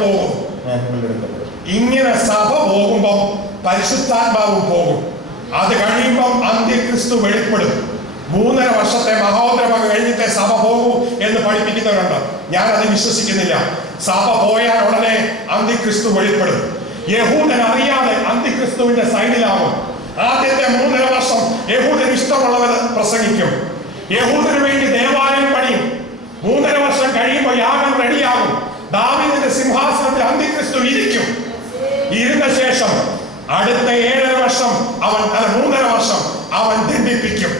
പോകും. ഇങ്ങനെ സഭ പോകുമ്പോൾ പരിശുദ്ധാത്മാവും പോകും. അത് കഴിയുമ്പം അന്ത്യക്രിസ്തു വെളിപ്പെടും. 3.5 വർഷത്തെ മഹോദരമ കഴിഞ്ഞിട്ട് സഭ പോകൂ എന്ന് പഠിപ്പിക്കുന്നവരുണ്ട്. ഞാൻ അത് വിശ്വസിക്കുന്നില്ല. സഭ പോയാൽ ഉടനെ അന്ത്യക്രിസ്തു വെളിപ്പെടും. യഹൂദൻ അറിയാതെ അന്ത്യക്രിസ്തുവിന്റെ സൈഡിലാവും. ആദ്യത്തെ 3.5 വർഷം യഹൂദൻ ഇഷ്ടമുള്ളവർ പ്രസംഗിക്കും. യഹൂദന് വേണ്ടി ദേവാലയം പണിയും. 3.5 വർഷം കഴിയുമ്പോൾ യാഗം റെഡിയാകും. ദാവീദിന്റെ സിംഹാസനത്തിൽ അന്ത്യക്രിസ്തു ഇരിക്കും. ഇരുന്ന ശേഷം അടുത്ത 7.5 വർഷം 3.5 വർഷം അവൻ ദണ്ഡിപ്പിക്കും.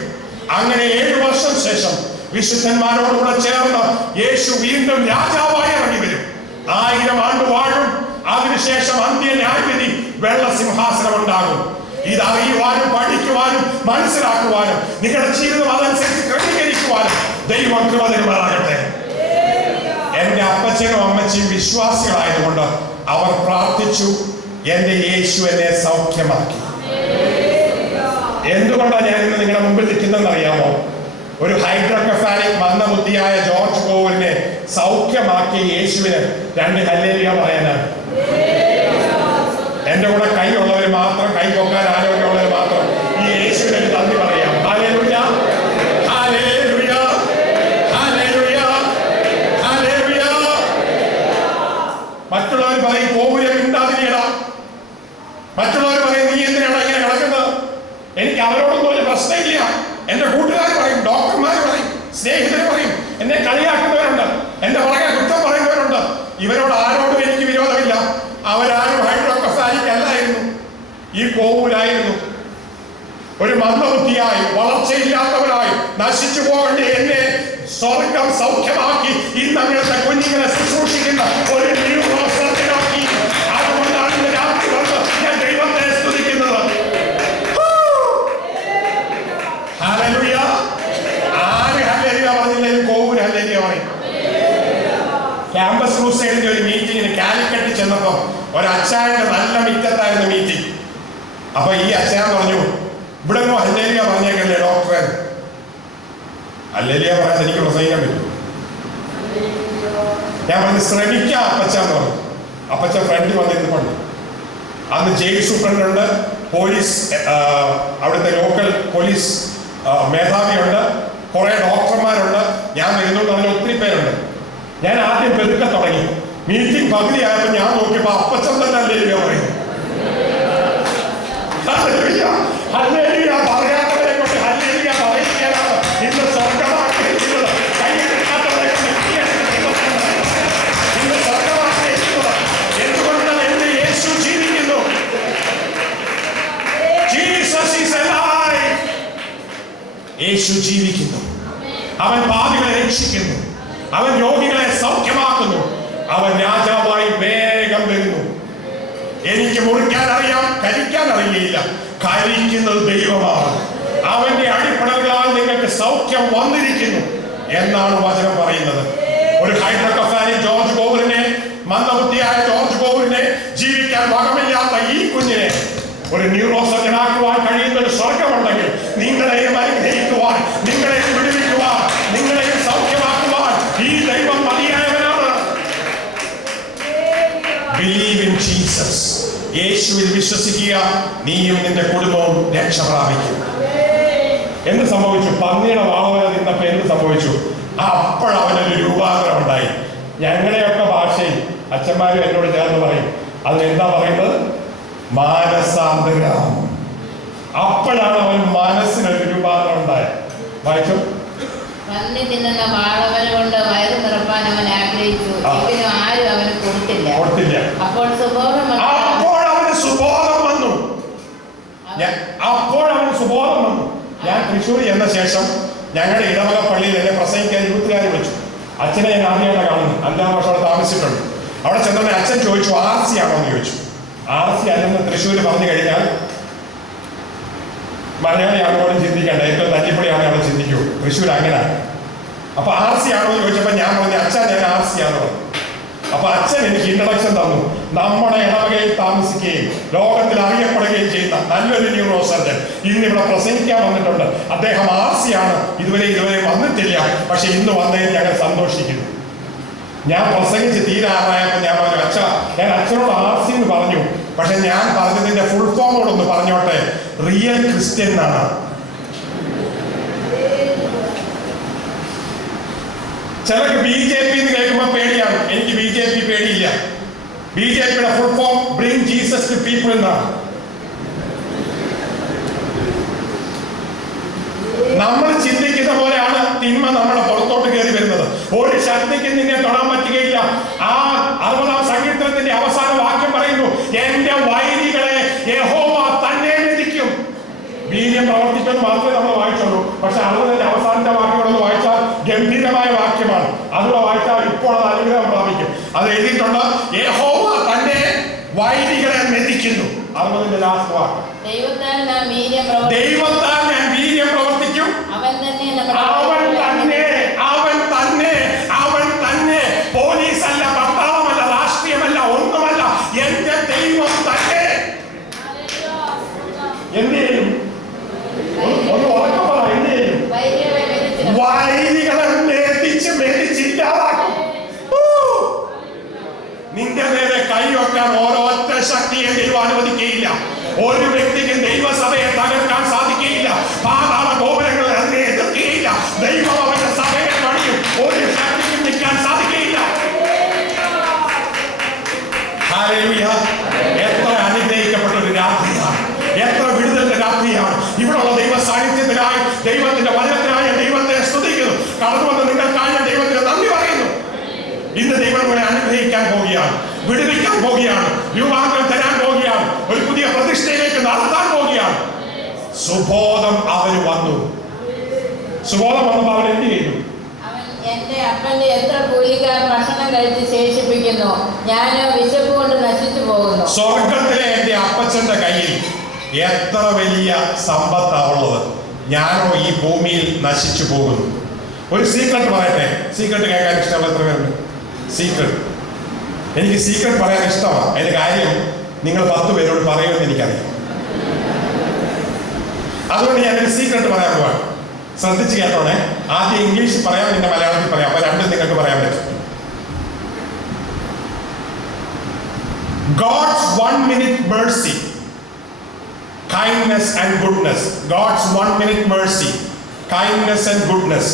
അങ്ങനെ 7 വർഷം ശേഷം വിശുദ്ധന്മാരോടുകൂടെ ചേർന്ന് യേശു വീണ്ടും രാജാവായി ഇറങ്ങി വരും. 1000 ആണ്ട് വാഴും. അതിനുശേഷം അന്ത്യ ന്യായവിധി വെള്ള സിംഹാസനം ഉണ്ടാകും. ഇത് അറിയുവാനും പഠിക്കുവാനും മനസ്സിലാക്കുവാനും നിങ്ങളുടെ ജീവിതം അതനുസരിച്ച് ക്രമീകരിക്കുവാനും ദൈവം കൃപ തരുമാറാകട്ടെ. എന്റെ അപ്പച്ചനും അമ്മച്ചിയും വിശ്വാസികളായതുകൊണ്ട് അവർ പ്രാർത്ഥിച്ചു. എന്റെ യേശു എന്നെ സൗഖ്യമാക്കി. എന്തുകൊണ്ടാണ് ഞാൻ ഇന്ന് നിങ്ങളുടെ മുമ്പിൽ നിൽക്കുന്നതെന്ന് അറിയാമോ? ഒരു ഹൈഡ്രോകെഫാലിക് മന്ദബുദ്ധിയായ ജോർജ് കോവലിനെ സൗഖ്യമാക്കിയ യേശുവിന് 2 ഹല്ലേലൂയ പറയാനാണ്. എന്റെ കൂടെ കൈയുള്ളവർ മാത്രം, കൈ പൊക്കാൻ ആരോഗ്യമുള്ളവർ മാത്രം ഈ യേശുവിനെ നന്ദി പറയാം. Hallelujah, hallelujah, hallelujah, hallelujah. മറ്റുള്ളവർ പറയും കോവിലെ മിണ്ടാതിരിയടാ. മറ്റുള്ളവർ പറയും നീ എന്തിനാണ് ഇങ്ങനെ കിടക്കുന്നത്. എനിക്ക് അവരോടൊന്നും ഒരു പ്രശ്നമില്ല. എന്റെ കൂട്ടുകാർ പറയും, ഡോക്ടർമാർ പറയും, സ്നേഹിതർ പറയും, എന്നെ കളിയാക്കുന്നവരുണ്ട്, എന്റെ പുറകെ കുറ്റം പറയുന്നവരുണ്ട്. ഇവരോട് ആരോടും എനിക്ക് വിരോധമില്ല. അവരാരും ഹൈഡ്രോകെഫാലിക് അല്ലായിരുന്നു. ഈ കോവൂലായിരുന്നു. ഒരു മന്ദബുദ്ധിയായി വളർച്ചയില്ലാത്തവരായി നശിച്ചു പോകേണ്ട എന്നെ സ്വർഗം സൗഖ്യമാക്കി ഇന്ന് അങ്ങനത്തെ കുഞ്ഞുങ്ങളെ ശുശ്രൂഷിക്കുന്ന ഒരു ന്യൂറോസർജനാക്കി. അതുകൊണ്ടാണ് ഇന്ന് രാത്രി വന്ന് ഞാൻ ദൈവത്തെ സ്തുതിക്കുന്നത്. ഹല്ലേലൂയ. ആര് ഹല്ലേലൂയ പറഞ്ഞില്ലെങ്കിലും കോവൂര് ഹല്ലേലൂയ പറയും. ക്യാമ്പസ് ക്രൂസൈഡിന്റെ ഒരു മീറ്റിങ്ങിന് കാലിക്കറ്റ് ചെന്നപ്പോ ഒരു അച്ചായന്റെ നല്ല മിറ്റത്തായിരുന്നു മീറ്റിംഗ്. അപ്പൊ ഈ അച്ചായൻ പറഞ്ഞു, ഇവിടെ ഹല്ലേലൂയ പറഞ്ഞേക്കല്ലേ ഡോക്ടറെ. ഹല്ലേലൂയ പറയാൻ എനിക്ക് പ്രസംഗിക്കാൻ പറ്റും. ഞാൻ പറഞ്ഞു ശ്രമിക്കാം അപ്പച്ചാന്ന് പറഞ്ഞു. അപ്പച്ച ഫ്രണ്ടിൽ വന്നിരുന്നുണ്ട്. അന്ന് ജയിൽ സൂപ്രണ്ടുണ്ട്, പോലീസ്, അവിടുത്തെ ലോക്കൽ പോലീസ് മേധാവിയുണ്ട്, കുറെ ഡോക്ടർമാരുണ്ട്. ഞാൻ വരുന്നു പറഞ്ഞ ഒത്തിരി പേരുണ്ട്. ഞാൻ ആദ്യം പെരുക്കെ തുടങ്ങി. മീറ്റിംഗ് പകുതിയായപ്പോൾ ഞാൻ നോക്കിയപ്പോ അപ്പച്ചൻ തന്നെ ഹല്ലേലൂയ പറയും. ഹല്ലേലൂയ പറയാത്തവരെ കൊണ്ട് ഹല്ലേലൂയ പറയിക്കാനാണ് ഇന്ന് സ്വർഗമാക്കിയിരിക്കുന്നത്. കൈയെടുക്കാത്തവരെ കൊണ്ട് ഇന്ന് സ്വർഗമാക്കിയിരിക്കുന്നത്. എന്തുകൊണ്ടാണ്? എന്റെ യേശു ജീവിക്കുന്നു. Jesus is alive. യേശു ജീവിക്കുന്നു. അവൻ പാപികളെ രക്ഷിക്കുന്നു. അവൻ രോഗികളെ സൗഖ്യമാക്കുന്നു. അവൻ രാജാവായി വേഗം വരുന്നു. എനിക്ക് മുറിക്കാൻ അറിയാം, കരിക്കാൻ അറിയില്ല. കരിക്കുന്നത് ദൈവമാണ്. അവന്റെ അടിപ്പടകളാൽ നിങ്ങൾക്ക് സൗഖ്യം വന്നിരിക്കുന്നു എന്നാണ് വചനം പറയുന്നത്. ഒരു ഹൈഡ്രോകെഫാലിക് ജോർജ് കോവലിനെ, മന്ദബുദ്ധിയായ ജോർജ് കോവലിനെ, ജീവിക്കാൻ വകമില്ലാത്ത ഈ കുഞ്ഞിനെ ഒരു ന്യൂറോസർജനാക്കുവാൻ കഴിയുന്ന ഒരു സ്വർഗമുണ്ടെങ്കിൽ നിങ്ങളെയും അനുഗ്രഹിക്കുവാൻ, നിങ്ങളെയും വിടുവിക്കുവാൻ, നിങ്ങളെയും സൗഖ്യമാക്കുവാൻ ഈ ദൈവം മതിയായവനാണ്. Believe in Jesus. യേശുവിൽ വിശ്വസിക്കുക, നീയും നിന്റെ കുടുംബവും രക്ഷ പ്രാപിക്കും. എന്ത് സംഭവിച്ചു? പന്നിയുടെ വാളവന നിന്നപ്പോ എന്ത് സംഭവിച്ചു? അപ്പോഴവനൊരു രൂപാന്തരം ഉണ്ടായി. ഞങ്ങളുടെയൊക്കെ ഭാഷയിൽ അച്ഛന്മാരും എന്നോട് ചേർന്ന് പറയും, അതിനെന്താ പറയുന്നത്? മാനസാന്തരം. അപ്പോഴാണ് അവൻ മനസ്സിനൊരു രൂപാന്തരം ഉണ്ടായത്. വായിച്ചു. പന്നി തിന്നുന്ന വാളവന കൊണ്ട് വയറ് നിറപ്പാൻ അവൻ ആഗ്രഹിച്ചു, എങ്കിലും ആരും അവന് കൊടുത്തില്ല. അപ്പോൾ അവന് സുബോധം വന്നു. ഞാൻ തൃശ്ശൂർ എന്ന ശേഷം ഞങ്ങളുടെ ഇടവക പള്ളിയിൽ എന്നെ പ്രസംഗിക്കാൻ 20 വിളിച്ചു. അച്ഛനെ ഞാൻ ആദ്യമായിട്ട് കാണുന്നു. 5-ാം വർഷം അവിടെ താമസിച്ചിട്ടുണ്ട്. അവിടെ ചെന്നപ്പോൾ അച്ഛൻ ചോദിച്ചു, RC ആണോ എന്ന് ചോദിച്ചു. RC അല്ലെന്ന് തൃശ്ശൂർ പറഞ്ഞു കഴിഞ്ഞാൽ മലയാളി ആണോടും ചിന്തിക്കേണ്ട, ഏറ്റവും തല്ലിപ്പൊളിയാണ് അവിടെ ചിന്തിക്കൂ. തൃശ്ശൂർ അങ്ങനെയാണ്. അപ്പൊ RC ആണോ എന്ന് ചോദിച്ചപ്പോൾ ഞാൻ പറഞ്ഞു, അച്ഛൻ ഞാൻ RC ആണോ. അപ്പൊ അച്ഛൻ എനിക്ക് ഇൻട്രഡക്ഷൻ തന്നു. നമ്മുടെ ഇടവകയിൽ താമസിക്കുകയും ലോകത്തിൽ അറിയപ്പെടുകയും ചെയ്യുന്ന നല്ലൊരു ന്യൂറോസർജൻ ഇന്നിവിടെ പ്രസംഗിക്കാൻ വന്നിട്ടുണ്ട്. അദ്ദേഹം RC ആണ്. ഇതുവരെ വന്നിട്ടില്ല, പക്ഷെ ഇന്ന് വന്നതിൽ ഞങ്ങൾ സന്തോഷിക്കുന്നു. ഞാൻ പ്രസംഗിച്ച് തീരാറായപ്പോൾ ഞാൻ പറഞ്ഞു, അച്ഛ ഞാൻ അച്ഛനോട് RC എന്ന് പറഞ്ഞു, പക്ഷെ ഞാൻ പറഞ്ഞതിന്റെ ഫുൾ ഫോമോടൊന്ന് പറഞ്ഞോട്ടെ, റിയൽ ക്രിസ്ത്യൻ എന്നാണ്. ചിലർക്ക് BJP എന്ന് കേൾക്കുമ്പോൾ പേടിയാണ്. എനിക്ക് BJP പേടിയില്ല. BJPയുടെ full form bring Jesus to people എന്നാണ്. നമ്മൾ ചിന്തിക്കുന്ന പോലെയാണ് തിന്മ നമ്മുടെ പുറത്തോട്ട് കയറി വരുന്നത്. ഒരു ശക്തിക്ക് നിന്നെ തൊടാൻ പറ്റുകയില്ല. ആ 60-ാം സങ്കീർത്തനത്തിന്റെ അവസാന വാക്യം പറയുന്നു, എന്റെ വൈരികളെ യഹോവ തന്നെ മെതിക്കും. വീര്യം പ്രവർത്തിക്കുമെന്ന് മാത്രമേ നമ്മൾ വായിച്ചുള്ളൂ. പക്ഷെ 60-ന്റെ അവസാനത്തെ വാക്യങ്ങളൊന്ന് വായിച്ചാൽ ഗംഭീരമായ വാക്യമാണ്. അതുകൂടെ വായിച്ചാൽ ഇപ്പോൾ അത് അനുഗ്രഹം പ്രാപിക്കും. അത് എഴുതിയിട്ടുണ്ട്, യഹോവ തന്നെ വൈരികളെ മെതിക്കുന്നു. 60-ന്റെ ലാസ്റ്റ് വാക്യം, ദൈവത്താൽ ഞാൻ വീര്യം പ്രവർത്തിക്കും. അവൻ തന്നെ പോലീസല്ല, പട്ടാളമല്ല, രാഷ്ട്രീയമല്ല, ഒന്നുമല്ല, എന്റെ ദൈവം തന്നെ എന്ത് ചെയ്യും? ഒന്ന് ഉറക്കെ പറ, എന്ത് ചെയ്യും? വൈരികളെ മെതിച്ചില്ലാതാക്കും. നിന്റെ നേരെ കൈവെക്കാൻ ഓരോറ്റ ശക്തിയെ ദൈവം അനുവദിക്കുകയില്ല. ഒരു വ്യക്തിക്ക് ദൈവസഭയെ തകർക്കാൻ സാധിക്കുകയില്ല. പാതാള ഗോപുരങ്ങൾ അതിനെ എതിർക്കുകയില്ല. ദൈവം അവന്റെ സഭയെ പണിയും. ഒരു ശക്തിക്കും നിൽക്കാൻ സാധിക്കുകയില്ല. ഹല്ലേലൂയ! എത്ര അനുഗ്രഹിക്കപ്പെട്ട ഒരു രാത്രിയാണ്, എത്ര വിടുതലിന്റെ രാത്രിയാണ്. ഇവിടെയുള്ള ദൈവ സാന്നിധ്യത്തിനായി, ദൈവത്തിന്റെ വചനത്തിനായി ദൈവത്തെ സ്തുതിക്കുന്നു. കടന്നു വന്ന് നിങ്ങൾക്കായി ദൈവത്തിന് നന്ദി പറയുന്നു. ഇന്ന് ദൈവം നിങ്ങളെ അനുഗ്രഹിക്കാൻ പോവുകയാണ്, വിടുവിക്കാൻ പോവുകയാണ്, രൂപാന്തരം തരാൻ പോവുകയാണ്, ഒരു പുതിയ പ്രതിഷ്ഠയിലേക്ക് നടത്താൻ പോവുകയാണ്. സുബോധം അവന് വന്നു. സുബോധം വന്നപ്പോൾ അവൻ എന്ത് ചെയ്തു? എന്റെ അപ്പന്റെ എത്ര കൂലിക്കാർ ഭക്ഷണം കഴിച്ച് ശേഷിപ്പിക്കുന്നു, ഞാനോ വിശപ്പ് കൊണ്ട് നശിച്ചു പോകുന്നു. സ്വർഗത്തിലെ എന്റെ അപ്പച്ചന്റെ കയ്യിൽ എത്ര വലിയ സമ്പത്താണുള്ളത്, ഞാനോ ഈ ഭൂമിയിൽ നശിച്ചു പോകുന്നു. ഒരു സീക്രട്ട് പറയട്ടെ. സീക്രട്ട് കേൾക്കാൻ ഇഷ്ടമുള്ള എത്ര പേരുണ്ട്? സീക്രട്ട്, എനിക്ക് സീക്രട്ട് പറയാൻ ഇഷ്ടമാണ്. അതിന്റെ കാര്യം നിങ്ങൾ 10 പേരോട് പറയുമെന്ന് എനിക്കറിയാം. അതുകൊണ്ട് ഞാനൊരു സീക്രട്ട് പറയാൻ പോവാണ്. ശ്രദ്ധിച്ച് കേട്ടോണേ. ആദ്യം ഇംഗ്ലീഷിൽ പറയാം, പിന്നെ മലയാളത്തിൽ പറയാം. അപ്പൊ രണ്ടും നിങ്ങൾക്ക് പറയാൻ പറ്റും. God's 1 minute mercy, kindness and goodness. God's 1 minute mercy, kindness and goodness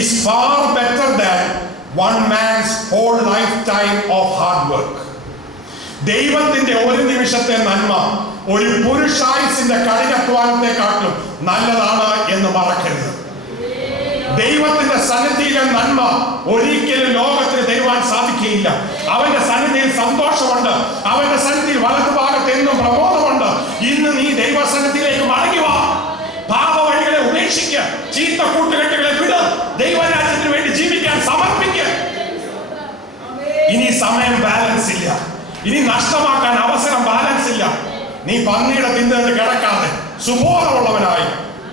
is far better than one man's whole lifetime of hard work. ദൈവത്തിന്റെ ഒരു നിമിഷത്തെ നന്മ ഒരു പുരുഷായുസിന്റെ കഠിനാധ്വാനത്തെക്കാട്ടിലും നല്ലതാണ് എന്ന് മറക്കരുത്. ദൈവത്തിന്റെ സന്നിധിയിലെ നന്മ ഒരിക്കലും ലോകത്തിന് തരുവാൻ സാധിക്കുകയില്ല. അവന്റെ സന്നിധിയിൽ സന്തോഷമുണ്ട്, അവന്റെ സന്നിധിയിൽ വലതുഭാഗത്ത് എന്നും പ്രബോധമുണ്ട്. ഇന്ന് നീ ദൈവസന്നിധിയിലേക്ക് മടങ്ങി വാ. പാപവഴികളെ ഉപേക്ഷിക്കുക, ചീത്ത കൂട്ടുകെട്ടുകളെ വിട്, ദൈവരാജ്യത്തിന് വേണ്ടി ജീവിക്കാൻ സമർപ്പിക്കുക. ഇനി സമയം ബാലൻസ് ഇല്ല, ഇനി നഷ്ടമാക്കാൻ അവസരം ബാലൻസ് ഇല്ല. നീ പന്നിയുടെ തിന്നിട്ട് കിടക്കാതെ സുബോധമുള്ളവനായി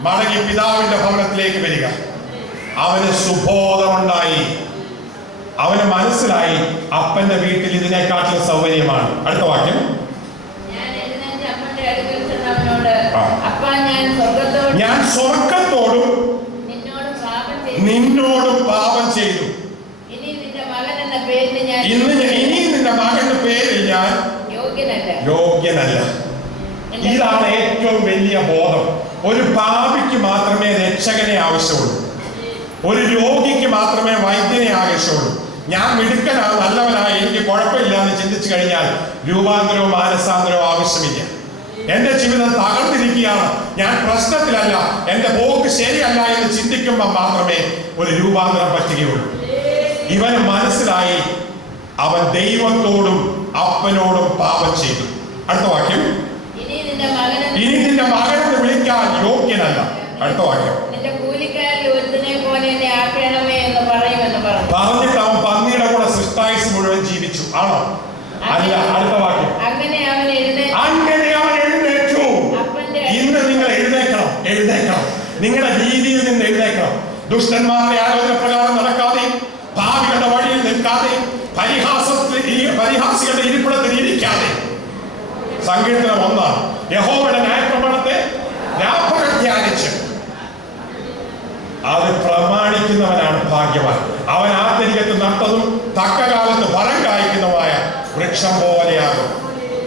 മടങ്ങി പിതാവിന്റെ ഭവനത്തിലേക്ക് വരിക. അവന് സുബോധമുണ്ടായി, അവന് മനസ്സിലായി അപ്പന്റെ വീട്ടിൽ ഇതിനെക്കാട്ടിലും സൗകര്യമാണ്. അടുത്ത വാക്യം, ഞാൻ സ്വർഗത്തോടും നിന്നോടും പാപം ചെയ്തു. ഇനി നിന്റെ മകന്റെ പേരിൽ ഞാൻ യോഗ്യനല്ല. ഇതാണ് ഏറ്റവും വലിയ ബോധം. ഒരു പാപിക്ക് മാത്രമേ രക്ഷകനെ ആവശ്യമുള്ളൂ, ഒരു രോഗിക്ക് മാത്രമേ വൈദ്യനെ ആവശ്യമുള്ളൂ. ഞാൻ മിടുക്കനാണ്, നല്ലവനായി, എനിക്ക് കുഴപ്പമില്ല എന്ന് ചിന്തിച്ചു കഴിഞ്ഞാൽ രൂപാന്തരവും മാനസാന്തരവും ആവശ്യമില്ല. എന്റെ ജീവിതം തകർന്നിരിക്കുകയാണ്, ഞാൻ പ്രശ്നത്തിലല്ല, എന്റെ പോക്ക് ശരിയല്ല എന്ന് ചിന്തിക്കുമ്പോൾ മാത്രമേ ഒരു രൂപാന്തരം പറ്റുകയുള്ളൂ. ഇവന് മനസ്സിലായി അവൻ ദൈവത്തോടും അപ്പനോടും പാപം ചെയ്തു. അടുത്ത വാക്യം, ഇനി നിന്റെ മകനെന്ന് വിളിക്കാൻ യോഗ്യനല്ല. അടുത്ത വാക്യം, പറഞ്ഞിട്ട് അവൻ പന്നിയുടെ കൂടെ സൃഷ്ടായുസ് മുഴുവൻ ജീവിച്ചു. ആണോ? അല്ല. അടുത്ത വാക്യം, അങ്ങനെ അവൻ എഴുന്നേറ്റു. ഇന്ന് നിങ്ങൾ എഴുന്നേക്കണം, നിങ്ങളുടെ രീതിയിൽ നിന്ന് എഴുന്നേക്കണം. ദുഷ്ടന്മാരുടെ ആലോചന പ്രകാരം നടക്കാതെ, പാപികളുടെ വഴിയിൽ നിൽക്കാതെ, പരിഹാസികളുടെ ഇരിപ്പിടത്തിൽ ഇരിക്കാതെ. സങ്കീർത്തനം 1, യഹോവയുടെ ന്യായപ്രമാണത്തെ രാപ്പകൽ ധ്യാനിച്ച് അത് പ്രമാണിക്കുന്നവനാണ് ഭാഗ്യവാൻ. അവൻ ആന്തരികത്തിൽ നട്ടതും തക്ക കാലത്ത് ഫലം കായ്ക്കുന്നതുമായ വൃക്ഷം പോലെയാകും.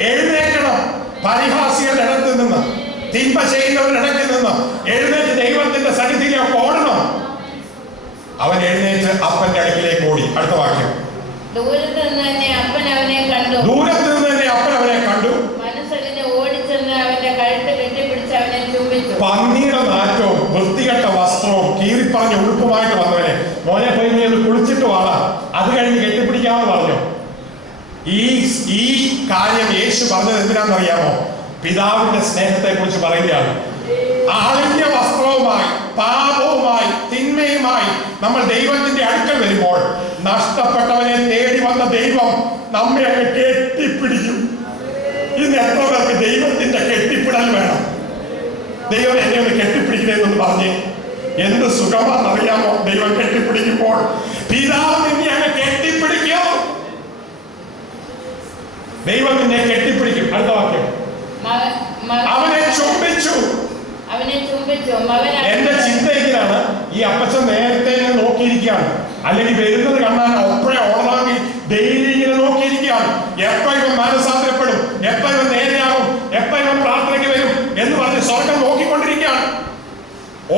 എഴുന്നേൽക്കണം. പരിഹാസികളുടെ ഇടത്ത് നിന്ന്, തിന്മ ചെയ്യുന്നവരുടെ ഇടയ്ക്ക് നിന്ന് എഴുന്നേറ്റ് ദൈവത്തിന്റെ സന്നിധിയിലേക്ക് ഓടണം. അവൻ എഴുന്നേറ്റ് അപ്പന്റെ അടുക്കിലേക്ക് ഓടി. അടുത്ത വാക്യം. ദൂരത്ത് നിന്ന് തന്നെ അപ്പൻ അവനെ കണ്ടു. ദൂരത്ത് നിന്ന് തന്നെ അപ്പൻ അവനെ കണ്ടു. മനസ്സറിഞ്ഞ് ഓടിച്ചെന്ന് അവന്റെ കഴുത്ത് കെട്ടിപ്പിടിച്ച് അവനെ ചുംബിച്ചു. പന്നിയുടെ നാറ്റവും വൃത്തികെട്ട വസ്ത്രവും കീറിപ്പറഞ്ഞ ഉടുപ്പുമായിട്ട് വന്നവനെ, മോനെ പോയി നീ ഒന്ന് കുളിച്ചിട്ട് വാടാ, അത് കഴിഞ്ഞ് കെട്ടിപ്പിടിക്കാമെന്ന് പറഞ്ഞു. ഈ കാര്യം യേശു പറഞ്ഞത് എന്തിനാണെന്നറിയാമോ? പിതാവിന്റെ സ്നേഹത്തെ കുറിച്ച് പറയുകയാണ്. അഴിഞ്ഞ വസ്ത്രവുമായി, പാപവുമായി, തിന്മയുമായി നമ്മൾ ദൈവത്തിന്റെ അടുക്കൽ വരുമ്പോൾ നഷ്ടപ്പെട്ടവനെ തേടി വന്ന ദൈവം നമ്മെ അങ്ങ് കെട്ടിപ്പിടിക്കും. ഇന്ന് എത്ര പേർക്ക് ദൈവത്തിന്റെ കെട്ടിപ്പിടൽ വേണം? ദൈവം എന്നെ ഒന്ന് കെട്ടിപ്പിടിക്കണമെന്ന് പറഞ്ഞ് എന്ത് സുഖമാണെന്നറിയാമോ? ദൈവം കെട്ടിപ്പിടിക്കുമ്പോൾ പിതാവ് നിന്നെ അങ്ങ് കെട്ടിപ്പിടിക്കും. ദൈവം നിന്നെ കെട്ടിപ്പിടിക്കും. അടുത്ത വാക്യം. അവനെ ചുംബിച്ചു. എന്റെ ചിന്ത ഇങ്ങനെയാണ്, ഈ അപ്പച്ചൻ നേരത്തെ ഇങ്ങനെ നോക്കിയിരിക്കുകയാണ്, അല്ലെങ്കിൽ വരുന്നത് കാണാൻ ഒപ്പഴേ ഓടണമെങ്കിൽ ഡെയിലി ഇങ്ങനെ നോക്കിയിരിക്കുകയാണ്. എപ്പോ ഇവൻ മാനസാന്തരപ്പെടും, എപ്പോ ഇവൻ നേരെയാകും, എപ്പോ ഇവൻ പ്രാർത്ഥനയ്ക്ക് വരും എന്ന് പറഞ്ഞ് സ്വർഗം നോക്കിക്കൊണ്ടിരിക്കുകയാണ്.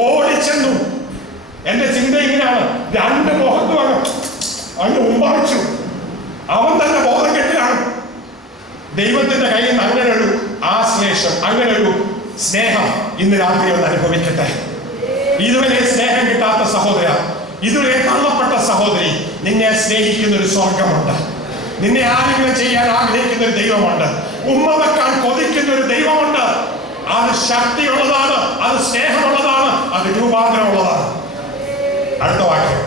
ഓടിച്ചെന്നു. എന്റെ ചിന്ത ഇങ്ങനെയാണ്, രണ്ട് മുഖത്തും അങ്ങ് ഉമ്പാടിച്ചു. അവൻ തന്നെ ബോധം കെട്ടിലാണ്. ദൈവത്തിന്റെ കയ്യിൽ നിന്ന് അങ്ങനെ ഒരു ആശ്ലേഷം, അങ്ങനെ ഒരു സ്നേഹം ഇന്ന് രാത്രി ഒന്ന് അനുഭവിക്കട്ടെ. ഇതുവരെ സ്നേഹം കിട്ടാത്ത സഹോദര, ഇതുവരെ തള്ളപ്പെട്ട സഹോദരി, നിന്നെ സ്നേഹിക്കുന്ന ഒരു സ്വർഗമുണ്ട്. നിന്നെ ആരെങ്കിലും ചെയ്യാൻ ആഗ്രഹിക്കുന്ന ഒരു ദൈവമുണ്ട്. ഉമ്മ വെക്കാൻ കൊതിക്കുന്ന ഒരു ദൈവമുണ്ട്. അത് ശക്തിയുള്ളതാണ്, അത് സ്നേഹമുള്ളതാണ്, അത് രൂപാന്തരമുള്ളതാണ്. അടുത്ത വാക്യം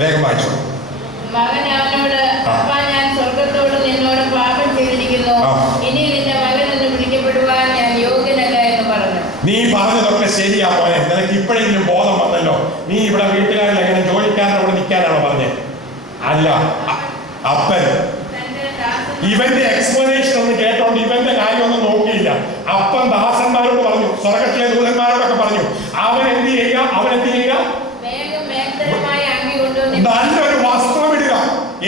വേഗം വായിച്ചു. മകൻ അവനോട്, അപ്പാ ഞാൻ സ്വർഗത്തോട് നിന്നോട് പാപം ചെയ്തിരിക്കുന്നു, ഇനി നിന്റെ മകൻ എന്ന് വിളിക്കപ്പെടുവാൻ ഞാൻ യോഗ്യനല്ല എന്ന് പറഞ്ഞു. നീ പറഞ്ഞതൊക്കെ ശരിയാ മോനെ, നിനക്ക് ഇപ്പോഴെങ്കിലും ബോധം വന്നല്ലോ. നീ ഇവിടെ വീട്ടുകാരിൽ എങ്ങനെ ജോലിക്കാരനെ ഇവിടെ നിൽക്കാനാണോ പറഞ്ഞേ? അല്ല, അപ്പൻ ഇവന്റെ എക്സ്പ്ലനേഷൻ ഒന്ന് കേട്ടോണ്ട് ഇവന്റെ കാര്യമൊന്നും നോക്കിയില്ല. അപ്പൻ ദാസന്മാരോട് പറഞ്ഞു, സ്വർഗത്തിലെ ദൂതന്മാരോടൊക്കെ പറഞ്ഞു, അവൻ എന്ത് ചെയ്യുക, അവൻ എന്ത് ചെയ്യുക, നല്ലൊരു വസ്ത്രം ഇടുക.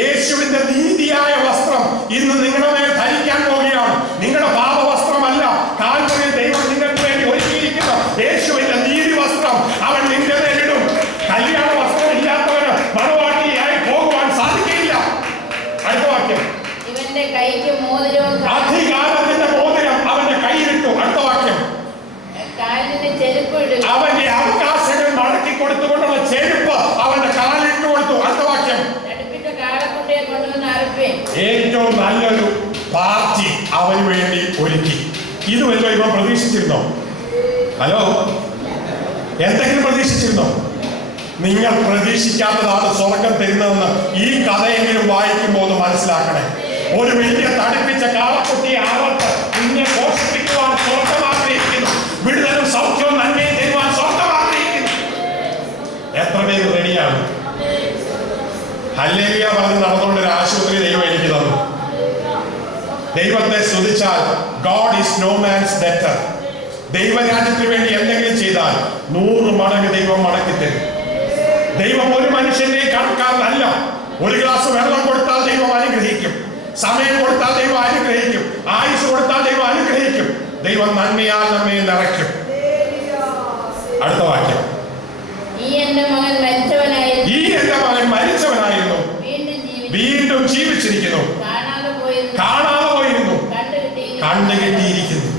യേശുവിന്റെ നീതിയായ വസ്ത്രം ഇന്ന് നിങ്ങളുടെ മേൽ ധരിക്കാൻ പോവുകയാണ്. നിങ്ങളുടെ പാപവസ്ത്രമല്ല, കാൽവരിയിൽ ദൈവം നിങ്ങൾക്ക് വേണ്ടി ഒരുക്കിയിരിക്കുന്ന യേശുവിന്റെ നീതി വസ്ത്രം അവൻ നിന്റെ മേലിടും. കല്യാണ വസ്ത്രം ഇല്ലാത്തവന് മണവാട്ടിയായി പോകുവാൻ സാധിക്കില്ല. അടുത്ത വാക്യം. ഇവന്റെ കൈക്ക് മോതിരവും അധികാരത്തിന്റെ മോതിരം അവന്റെ കയ്യിലിട്ടു. അടുത്ത വാക്യം. കാലിന് ചെരുപ്പ് ഇടുക. അവന്റെ അവകാശങ്ങൾ മടക്കി കൊടുത്തുകൊണ്ടുള്ള ചെരുപ്പ് അവന്റെ കാലിട്ട് കൊടുത്തു. അടുത്ത വാക്യം. ഏറ്റവും നല്ലൊരു പാർട്ടി അവന് വേണ്ടി ഒരുക്കി. ഇത് വല്ലോ ഇവൻ പ്രതീക്ഷിച്ചിരുന്നോ? ഹലോ, എന്തെങ്കിലും പ്രതീക്ഷിച്ചിരുന്നോ? നിങ്ങൾ പ്രതീക്ഷിക്കാത്തതാണ് സ്വർഗം തരുന്നതെന്ന് ഈ കഥയെങ്കിലും വായിക്കുമ്പോൾ ഒന്ന് മനസ്സിലാക്കണേ. ഒരു വലിയ തടിപ്പിച്ച കാളക്കുട്ടിയെ ആവത്ത് നിന്നെ പോഷിപ്പിക്കുവാൻ സ്വർഗം ആഗ്രഹിക്കുന്നു. വിടുതലും സൗഖ്യവും നന്മയും തരുവാൻ സ്വർഗം ആഗ്രഹിക്കുന്നു. എത്ര പേര് റെഡിയാണ്? ഹല്ലേലൂയ പറഞ്ഞ് നടന്നുകൊണ്ട് ഒരു ആശുപത്രി ദൈവം എനിക്ക് തന്നു. ദൈവത്തെ സ്തുതിച്ചാൽ God is no man's debtor. ദൈവരാജ്യത്തിന് വേണ്ടി എന്തെങ്കിലും ചെയ്താൽ 100 മടങ്ങ് ദൈവം മടക്കി തരും. ദൈവം ഒരു മനുഷ്യന്റെ കണക്കാരനല്ല. ഒരു ഗ്ലാസ് വെള്ളം കൊടുത്താൽ ദൈവം അനുഗ്രഹിക്കും, സമയം കൊടുത്താൽ ദൈവം അനുഗ്രഹിക്കും, ആയുസ് കൊടുത്താൽ ദൈവം അനുഗ്രഹിക്കും. ദൈവം നന്മയാൽ നമ്മെ നിറയ്ക്കും. അടുത്ത വാക്യം. ഈ എന്റെ മകൻ മരിച്ചവനായിരുന്നു, വീണ്ടും ജീവിച്ചിരിക്കുന്നു, കാണാതെ പോയിരുന്നു, കണ്ടുകിട്ടിയിരിക്കുന്നു.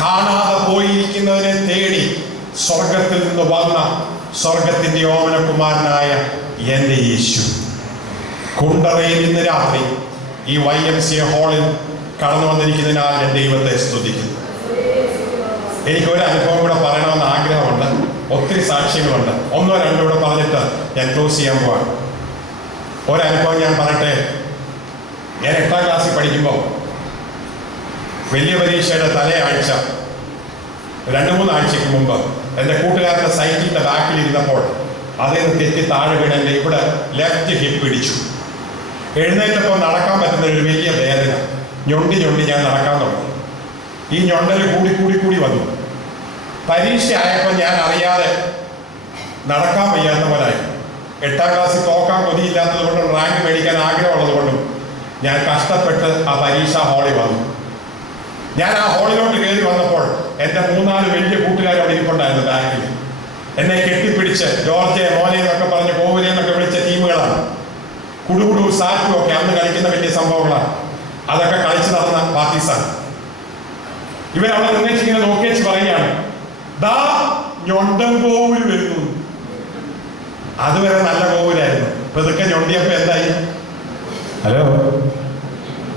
കാണാതെ പോയിരിക്കുന്നതിനെ തേടി സ്വർഗത്തിൽ നിന്ന് വന്ന സ്വർഗത്തിന്റെ ഓമനകുമാരനായ എന്റെ യേശു കുണ്ടറയിൽ ഇന്ന് രാത്രി ഈ YMCA ഹാളിൽ കടന്നു വന്നിരിക്കുന്നതിനാൽ ഞാൻ ദൈവത്തെ സ്തുതിക്കുന്നു. എനിക്കൊരു അനുഭവം കൂടെ പറയണമെന്ന് ആഗ്രഹമുണ്ട്. ഒത്തിരി സാക്ഷ്യങ്ങളുണ്ട്. ഒന്നോ രണ്ടോ കൂടെ പറഞ്ഞിട്ട് ഞാൻ ക്ലോസ് ചെയ്യാൻ പോവാണ്. ഒരനുഭവം ഞാൻ പറയട്ടെ. ഞാൻ 8ാം ക്ലാസ്സിൽ പഠിക്കുമ്പോൾ വലിയ പരീക്ഷയുടെ തലയാഴ്ച 2-3 ആഴ്ചയ്ക്ക് മുമ്പ് എൻ്റെ കൂട്ടുകാരൻ്റെ സൈക്കിളിൻ്റെ ബാക്കിൽ ഇരുന്നപ്പോൾ അതിൽ നിന്ന് തെറ്റി താഴെ വീണെൻ്റെ ഇവിടെ ലെഫ്റ്റ് ഹിപ്പ് ഇടിച്ചു. എഴുന്നേറ്റപ്പോൾ നടക്കാൻ പറ്റുന്ന ഒരു വലിയ വേദന. ഞൊണ്ടി ഞാൻ നടക്കാൻ തുടങ്ങി. ഈ ഞൊണ്ടൽ കൂടി വന്നു. പരീക്ഷ ആയപ്പോൾ ഞാൻ അറിയാതെ നടക്കാൻ വയ്യാത്ത പോലായി. 8ാം ക്ലാസ്സിൽ തോക്കാൻ കൊതിയില്ലാത്തത് കൊണ്ടും റാങ്ക് മേടിക്കാൻ ആഗ്രഹമുള്ളത് കൊണ്ടും ഞാൻ കഷ്ടപ്പെട്ട് ആ പരീക്ഷാ ഹാളിൽ വന്നു. ഞാൻ ആ ഹാളിലോട്ട് കയറി വന്നപ്പോൾ എൻ്റെ 3-4 വലിയ കൂട്ടുകാർ അവിടെ ഇരിപ്പുണ്ടായിരുന്നു ബാക്കിൽ. എന്നെ കെട്ടിപ്പിടിച്ച് ജോർജെ മോനെ എന്നൊക്കെ പറഞ്ഞ് കോവിലെ എന്നൊക്കെ വിളിച്ച ടീമുകളാണ്. കുടുകുടു സാറ്റും ഒക്കെ അന്ന് കളിക്കുന്ന വലിയ സംഭവങ്ങളാണ്. അതൊക്കെ കളിച്ചു നടന്ന പാർട്ടീസാണ്. ഇവരവിടെ നിന്നേച്ച് ഇങ്ങനെ നോക്കിയേച്ച് പറയുകയാണ്, ദാ ഞൊണ്ടൻ കോവിൽ വരുന്നു. അതുവരെ നല്ല കോവിലായിരുന്നു. ഇപ്പൊ ഇതൊക്കെ ഞൊണ്ടിയപ്പോ എന്തായി? ഹലോ,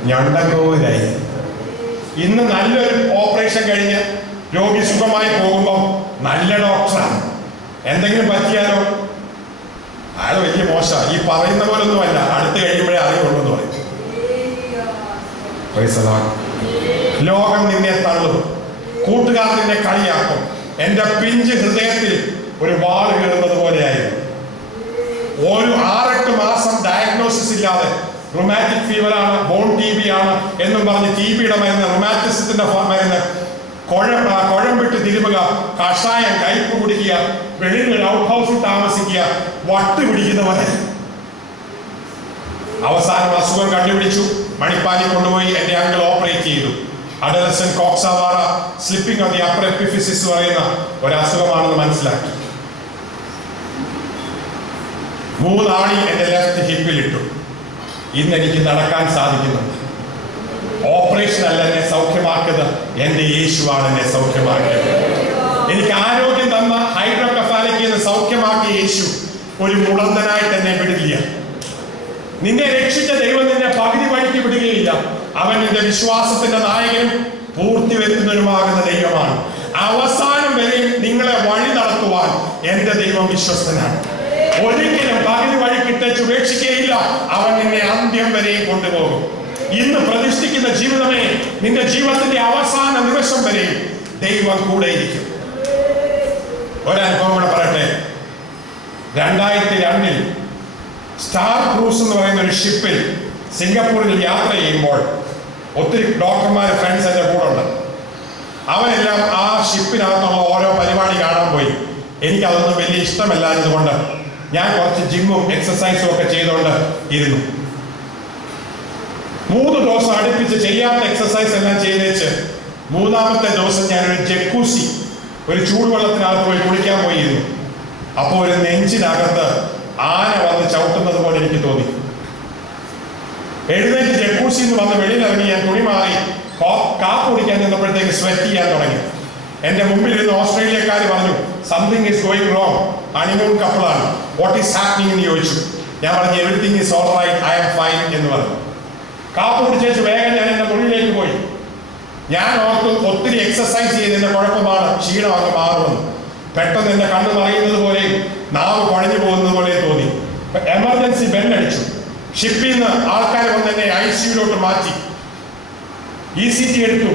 ഞൊണ്ടൻ കോവിലായി. ഇന്ന് നല്ലൊരു ഓപ്പറേഷൻ കഴിഞ്ഞ് രോഗി സുഖമായി പോകുമ്പോൾ നല്ല ഡോക്ടറാണ്. എന്തെങ്കിലും പറ്റിയാലോ അയാൾ വലിയ മോശമാണ്. ഈ പറയുന്ന പോലൊന്നുമല്ല, അടുത്ത് കഴിയുമ്പോഴേ അറിയുള്ളൂ എന്ന് പറയും. ലോകം നിന്നെ തള്ളും, കൂട്ടുകാർ നിന്നെ കളിയാക്കും. എൻ്റെ പിഞ്ച് ഹൃദയത്തിൽ ഒരു വാൾ കയറുന്നത് പോലെയായിരുന്നു. ഒരു 6-8 മാസം ഡയഗ്നോസിസ് ഇല്ലാതെ റൊമാറ്റിക് ഫീവർ ആണ്, ബോൺ TB ആണ് എന്നും പറഞ്ഞ് TBയുടെ മരുന്ന്, റൊമാറ്റിസത്തിന്റെ മരുന്ന്, കുഴമ്പിട്ട് തിരുമുക, കഷായം കയ്പ് കുടിക്കുക, വെളിയിൽ ഔട്ട് ഹൗസിൽ താമസിക്കുക, വട്ട് പിടിക്കുന്നവരെ. അവസാനം അസുഖം കണ്ടുപിടിച്ചു. മണിപ്പാലിൽ കൊണ്ടുപോയി എൻ്റെ അങ്കിൾ ഓപ്പറേറ്റ് ചെയ്തു. Adolescent coxa vara slipping of the upper epiphysis പറയുന്ന ഒരു അസുഖമാണെന്ന് മനസ്സിലാക്കി. 3 ആണി എൻ്റെ ലെഫ്റ്റ് ഹിപ്പിൽ ഇട്ടു. ഇന്ന് എനിക്ക് നടക്കാൻ സാധിക്കുന്നുണ്ട്. ഓപ്പറേഷൻ അല്ല എന്നെ സൗഖ്യമാക്കുന്നത്, എൻ്റെ യേശുവാണ് എന്നെ സൗഖ്യമാക്കിയത്. എനിക്ക് ആരോഗ്യം തന്ന ഹൈഡ്രോകഫാലിക്കിൽ നിന്ന് സൗഖ്യമാക്കിയ യേശു ഒരു മുടന്തനായിട്ട് എന്നെ വിടില്ല. നിന്നെ രക്ഷിച്ച ദൈവം നിന്നെ പകുതി വഴിക്ക് വിടുകയില്ല. അവൻ നിന്റെ വിശ്വാസത്തിന്റെ നായകനും പൂർത്തി വരുത്തുന്നവരുമാകുന്ന ദൈവമാണ്. അവസാനം വരെയും നിങ്ങളെ വഴി നടത്തുവാൻ എൻ്റെ ദൈവം വിശ്വസ്തനാണ്. ഒരിക്കലും പകുതി വഴിക്കിട്ടേച്ച് ഉപേക്ഷിക്കുകയില്ല. അവൻ നിന്നെ അന്ത്യം വരെയും കൊണ്ടുപോകും. ഇന്ന് പ്രതിഷ്ഠിക്കുന്ന ജീവിതമേ, നിന്റെ ജീവിതത്തിന്റെ അവസാന നിമിഷം വരെയും ദൈവം കൂടെ ഇരിക്കും. ഒരനുഭവം കൂടെ പറയട്ടെ. 2002 സ്റ്റാർ ക്രൂസ് എന്ന് പറയുന്ന ഒരു ഷിപ്പിൽ സിംഗപ്പൂരിൽ യാത്ര ചെയ്യുമ്പോൾ ഒത്തിരി ഡോക്ടർമാർ ഫ്രണ്ട്സ് എൻ്റെ കൂടെ ഉണ്ട്. അവരെല്ലാം ആ ഷിപ്പിനകത്തുള്ള ഓരോ പരിപാടി കാണാൻ പോയി. എനിക്കതൊന്നും വലിയ ഇഷ്ടമല്ലാത്തതുകൊണ്ട് ഞാൻ കുറച്ച് ജിമ്മും എക്സസൈസും ഒക്കെ ചെയ്തുകൊണ്ട് ഇരുന്നു. 3 ദിവസം അടുപ്പിച്ച് ചെയ്യാത്ത എക്സസൈസ് എല്ലാം ചെയ്തേച്ച് 3ാമത്തെ ദിവസം ഞാനൊരു ജക്കൂസി, ഒരു ചൂടുവെള്ളത്തിനകത്ത് പോയി കുളിക്കാൻ പോയിരുന്നു. അപ്പോൾ ഒരു നെഞ്ചിനകത്ത് ആന വന്ന് ചവിട്ടുന്നത് പോലെ എനിക്ക് തോന്നി. എഴുന്നേറ്റ് ജക്കൂസിന്ന് വന്ന് വെളിയിലിറങ്ങി ഞാൻ തുണി മാറി കാപ്പ് കുടിക്കാൻ നിന്നപ്പോഴത്തേക്ക് സ്വെറ്റ് ചെയ്യാൻ തുടങ്ങി. എൻ്റെ മുമ്പിൽ ഇരുന്ന് ഓസ്ട്രേലിയക്കാർ പറഞ്ഞു, something is going wrong, honeymoon കപ്പിളാണ്, വാട്ട് ഈസ് ഹാപ്പനിങ് എന്ന് ചോദിച്ചു. ഞാൻ പറഞ്ഞു, everything is all right, I am fine എന്ന് പറഞ്ഞു. കാപ്പ് കുടിച്ചേച്ച് വേഗം ഞാൻ എൻ്റെ മുറിയിലേക്ക് പോയി. ഞാൻ ഓർത്ത് ഒത്തിരി എക്സസൈസ് ചെയ്തതിൻ്റെ കുഴപ്പമാണ് ക്ഷീണം അങ്ങ് മാറുമെന്ന്. പെട്ടെന്ന് എൻ്റെ കണ്ണ് മറിയുന്നത് പോലെയും നാവ് കുഴഞ്ഞു പോകുന്നത് പോലെയും തോന്നി. എമർജൻസി ബെല്ലടിച്ചു. ഷിപ്പിൽ നിന്ന് ആൾക്കാർ വന്ന് എന്നെ ICUലോട്ട് മാറ്റി. ECG എടുത്തു.